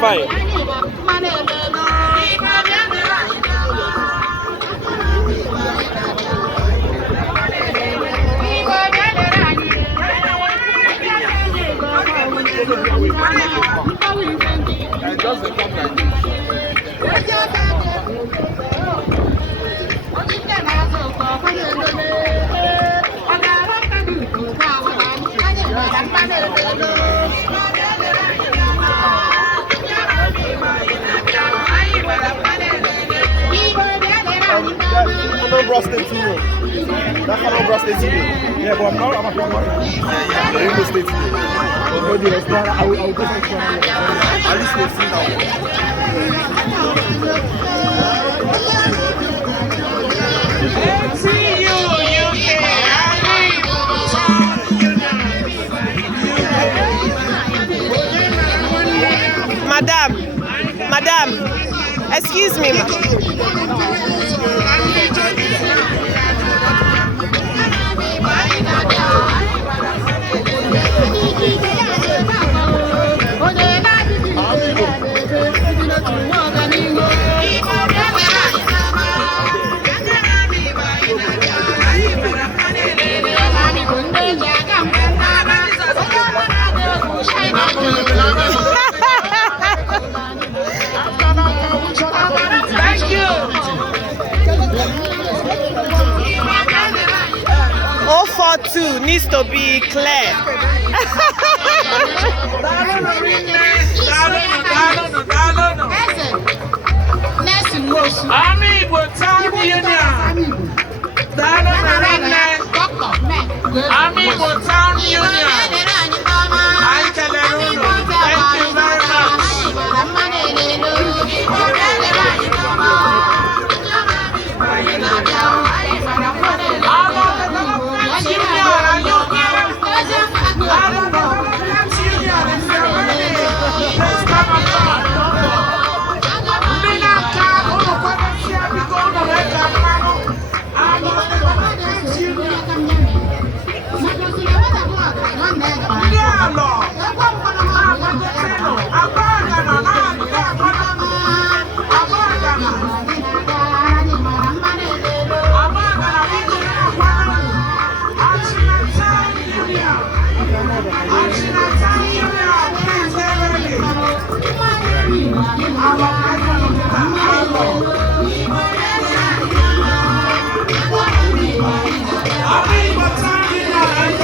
Vai. Anambra State Union. That's Anambra State Union. Yeah, but I'm not. I'm a from Imo State Union. I will go to at least we'll see now. Madam, excuse me, ma. Thank you. 042 needs to be clear. Amigo Town Union. Amigo Town Union. Thank you very much.